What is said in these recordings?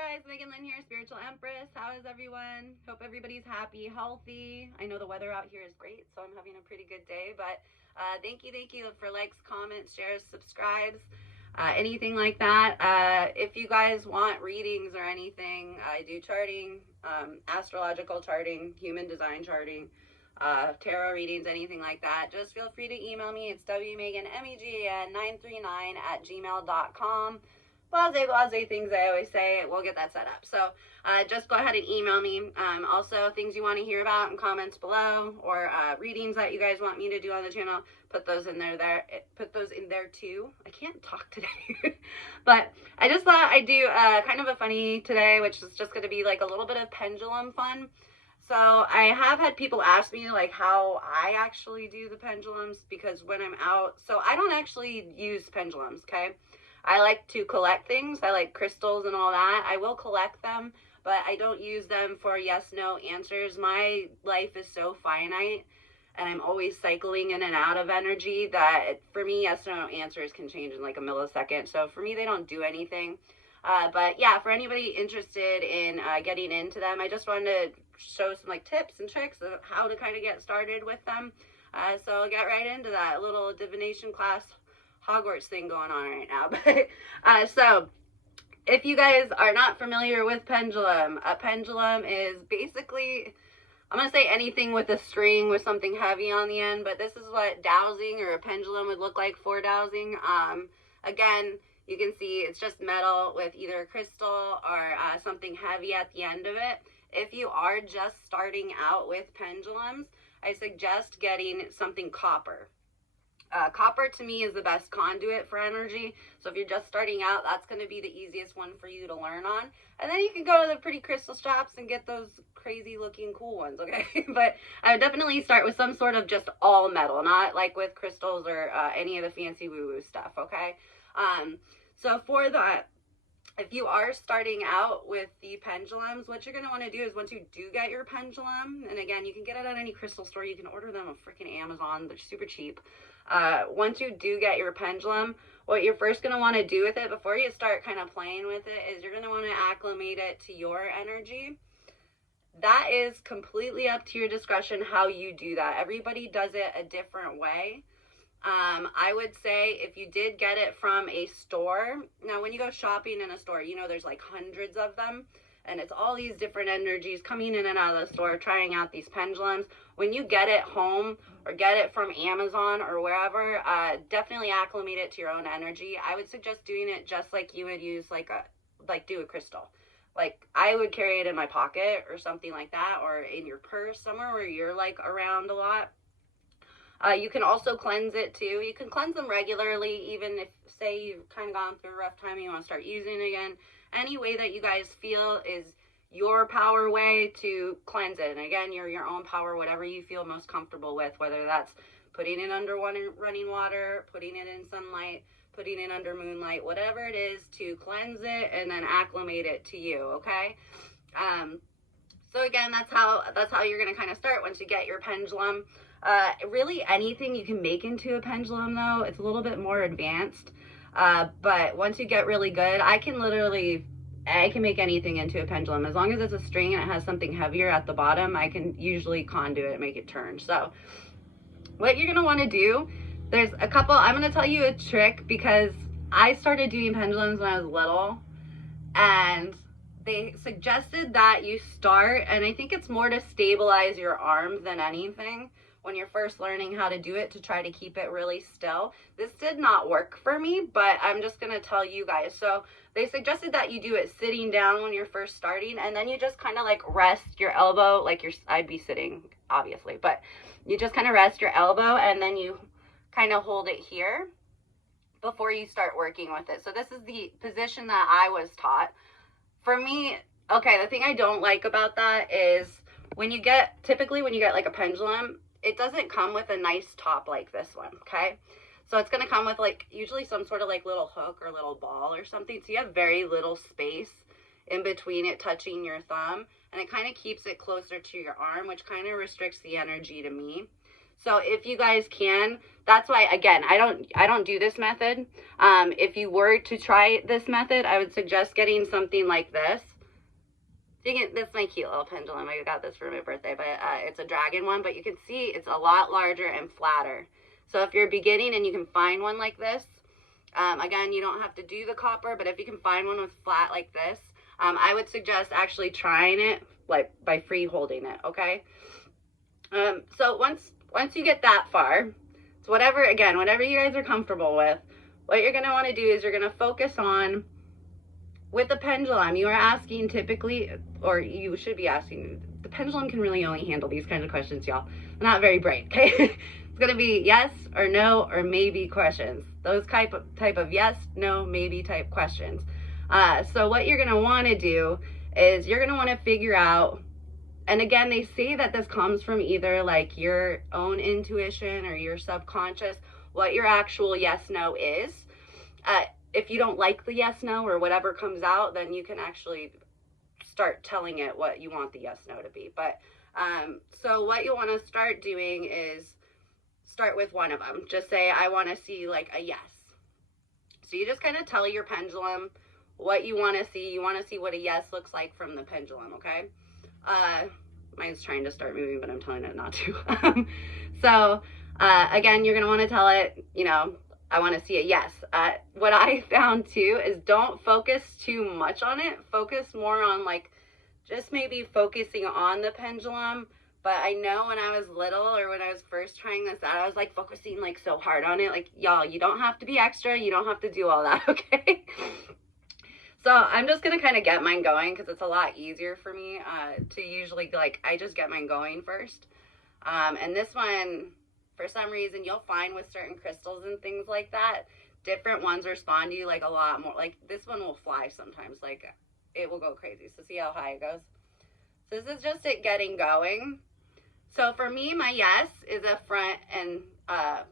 guys, Megan Lynn here, Spiritual Empress. How is everyone? Hope everybody's happy, healthy. I know the weather out here is great, so I'm having a pretty good day. But thank you for likes, comments, shares, subscribes, anything like that. If you guys want readings or anything, I do charting, astrological charting, human design charting, tarot readings, anything like that. Just feel free to email me. It's wmegan939@gmail.com. Blase things I always say. We'll get that set up. So just go ahead and email me. Also, things you want to hear about in comments below, or readings that you guys want me to do on the channel, put those in there. Put those in there too. I can't talk today, but I just thought I'd do kind of a funny today, which is just going to be like a little bit of pendulum fun. So I have had people ask me like how I actually do the pendulums, because when I'm out, so I don't actually use pendulums, okay? I like to collect things. I like crystals and all that. I will collect them, but I don't use them for yes, no answers. My life is so finite, and I'm always cycling in and out of energy that for me, yes, no answers can change in like a millisecond. So for me, they don't do anything. But yeah, for anybody interested in getting into them, I just wanted to show some like tips and tricks of how to kind of get started with them. So I'll get right into that little divination class Hogwarts thing going on right now. But so if you guys are not familiar with pendulum, a pendulum is basically, I'm going to say anything with a string with something heavy on the end, but this is what dowsing or a pendulum would look like for dowsing. Again, you can see it's just metal with either a crystal or something heavy at the end of it. If you are just starting out with pendulums, I suggest getting something copper. Copper to me is the best conduit for energy. So if you're just starting out, that's going to be the easiest one for you to learn on. And then you can go to the pretty crystal shops and get those crazy looking cool ones, okay? But I would definitely start with some sort of just all metal, not like with crystals or any of the fancy woo-woo stuff, okay? So for that, if you are starting out with the pendulums, what you're going to want to do is once you do get your pendulum, and again, you can get it at any crystal store. You can order them on freaking Amazon. They're super cheap. Once you do get your pendulum, what you're first going to want to do with it before you start kind of playing with it is you're going to want to acclimate it to your energy. That is completely up to your discretion how you do that. Everybody does it a different way. I would say if you did get it from a store, now when you go shopping in a store, you know there's like hundreds of them, and it's all these different energies coming in and out of the store, trying out these pendulums. When you get it home or get it from Amazon or wherever, definitely acclimate it to your own energy. I would suggest doing it just like you would use do a crystal. Like I would carry it in my pocket or something like that, or in your purse somewhere where you're like around a lot. You can also cleanse it too. You can cleanse them regularly, even if, say, you've kind of gone through a rough time and you want to start using it again. Any way that you guys feel is your power way to cleanse it. And again, your own power, whatever you feel most comfortable with, whether that's putting it under running water, putting it in sunlight, putting it under moonlight, whatever it is, to cleanse it and then acclimate it to you, okay? So again, that's how you're going to kind of start once you get your pendulum. Really anything you can make into a pendulum, though. It's a little bit more advanced. But once you get really good, I can make anything into a pendulum. As long as it's a string and it has something heavier at the bottom, I can usually conduit it, make it turn. So what you're going to want to do, there's a couple, I'm going to tell you a trick, because I started doing pendulums when I was little, and they suggested that you start, and I think it's more to stabilize your arms than anything when you're first learning how to do it, to try to keep it really still. This did not work for me, but I'm just going to tell you guys. So they suggested that you do it sitting down when you're first starting, and then you just kind of like rest your elbow, like I'd be sitting, obviously, but you just kind of rest your elbow, and then you kind of hold it here before you start working with it. So this is the position that I was taught. For me, okay, the thing I don't like about that is typically when you get like a pendulum, it doesn't come with a nice top like this one, okay? So it's going to come with like usually some sort of like little hook or little ball or something. So you have very little space in between it touching your thumb, and it kind of keeps it closer to your arm, which kind of restricts the energy to me. So if you guys can, that's why, again, I don't do this method. If you were to try this method, I would suggest getting something like this. This is my cute little pendulum. I got this for my birthday, but it's a dragon one, but you can see it's a lot larger and flatter. So if you're beginning and you can find one like this, again, you don't have to do the copper, but if you can find one with flat like this, I would suggest actually trying it like by free holding it, okay? So once you get that far, so whatever you guys are comfortable with, what you're going to want to do is you're going to focus on, with the pendulum, you are asking typically, or you should be asking, the pendulum can really only handle these kinds of questions, y'all. They're not very bright, okay? It's going to be yes or no or maybe questions. Those type of yes, no, maybe type questions. So what you're going to want to do is you're going to want to figure out, and again, they say that this comes from either like your own intuition or your subconscious, what your actual yes, no is. If you don't like the yes, no, or whatever comes out, then you can actually start telling it what you want the yes, no to be. But so what you'll want to start doing is start with one of them. Just say, I want to see like a yes. So you just kind of tell your pendulum what you want to see. You want to see what a yes looks like from the pendulum, okay? Mine's trying to start moving, but I'm telling it not to. So again, you're going to want to tell it, you know, I want to see a yes. What I found too is don't focus too much on it. Focus more on like just maybe focusing on the pendulum. But I know when I was little or when I was first trying this out, I was like focusing like so hard on it. Like, y'all, you don't have to be extra. You don't have to do all that, okay? So I'm just going to kind of get mine going because it's a lot easier for me to usually, like, I just get mine going first. And this one, for some reason, you'll find with certain crystals and things like that, different ones respond to you like a lot more. Like this one will fly sometimes, like it will go crazy. So see how high it goes? So this is just it getting going. So for me, my yes is a front and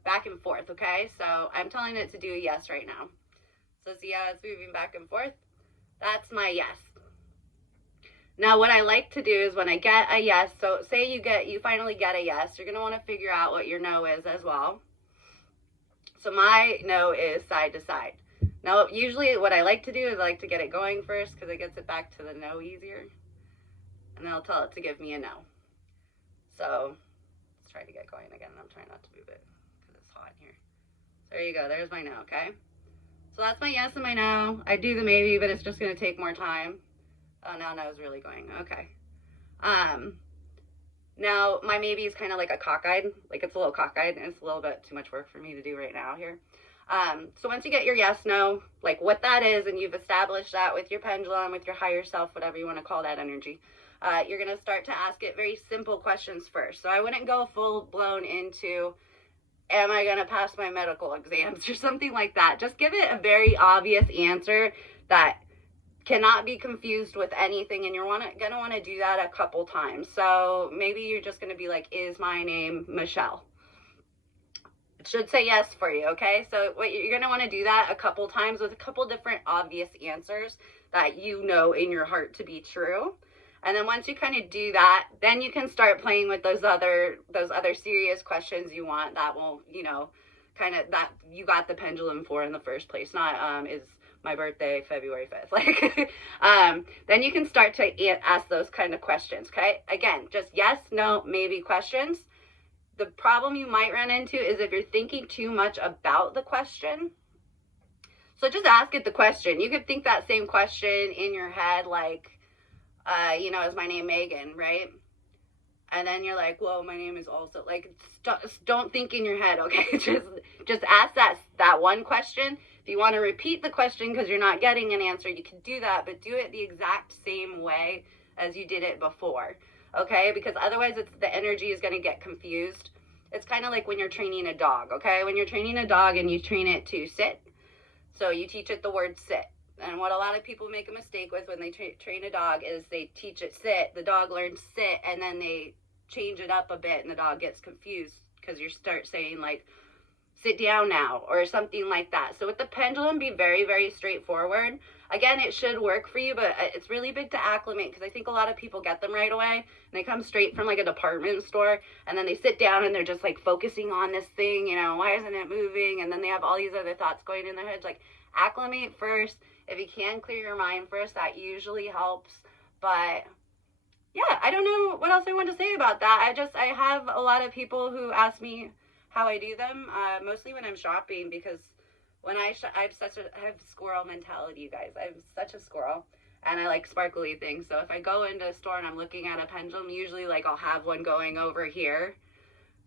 back and forth, okay? So I'm telling it to do a yes right now. So see how it's moving back and forth? That's my yes. Now what I like to do is when I get a yes, so say you finally get a yes, you're going to want to figure out what your no is as well. So my no is side to side. Now usually what I like to do is I like to get it going first because it gets it back to the no easier. And then I'll tell it to give me a no. So let's try to get going again. I'm trying not to move it because it's hot in here. There you go. There's my no, okay? So that's my yes and my no. I do the maybe, but it's just going to take more time. Oh, now no's really going. Okay. Now my maybe is kind of like a cockeyed. Like it's a little cockeyed and it's a little bit too much work for me to do right now here. So once you get your yes, no, like what that is, and you've established that with your pendulum, with your higher self, whatever you want to call that energy, you're going to start to ask it very simple questions first. So I wouldn't go full blown into, am I going to pass my medical exams or something like that? Just give it a very obvious answer that cannot be confused with anything, and you're going to want to do that a couple times. So maybe you're just going to be like, is my name Michelle? It should say yes for you, okay? So what you're going to want to do that a couple times with a couple different obvious answers that you know in your heart to be true. And then once you kind of do that, then you can start playing with those other serious questions you want that will, you know, kind of that you got the pendulum for in the first place. Not is my birthday February 5th. Like then you can start to ask those kind of questions, okay? Again, just yes, no, maybe questions. The problem you might run into is if you're thinking too much about the question. So just ask it the question. You could think that same question in your head, like, you know, is my name Megan, right? And then you're like, well, my name is also, like, don't think in your head, okay? Just ask that one question. If you want to repeat the question because you're not getting an answer, you can do that, but do it the exact same way as you did it before, okay? Because otherwise the energy is going to get confused. It's kind of like when you're training a dog, okay? When you're training a dog and you train it to sit, so you teach it the word sit. And what a lot of people make a mistake with when they train a dog is they teach it sit, the dog learns sit, and then they change it up a bit and the dog gets confused because you start saying like, sit down now or something like that. So with the pendulum, be very, very straightforward. again, it should work for you, but it's really big to acclimate, because I think a lot of people get them right away, and they come straight from like a department store, and then they sit down and they're just like focusing on this thing, you know, why isn't it moving? And then they have all these other thoughts going in their heads. Like, acclimate first. If you can clear your mind first, that usually helps. But yeah, I don't know what else I want to say about that. I have a lot of people who ask me how I do them, mostly when I'm shopping, because when I have squirrel mentality, you guys. I'm such a squirrel, and I like sparkly things. So if I go into a store and I'm looking at a pendulum, usually like I'll have one going over here,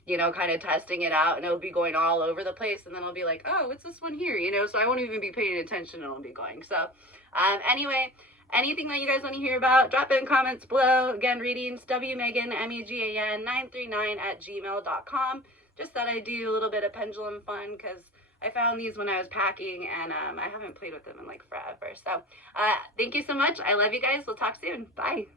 you know, kind of testing it out, and it'll be going all over the place, and then I'll be like, oh, what's this one here, you know? So I won't even be paying attention, and it'll be going. So anyway, anything that you guys want to hear about, drop it in comments below. Again, readings, WMegan, MEGAN 939@gmail.com. Just thought I'd do a little bit of pendulum fun, because I found these when I was packing, and I haven't played with them in like forever. So thank you so much. I love you guys. We'll talk soon. Bye.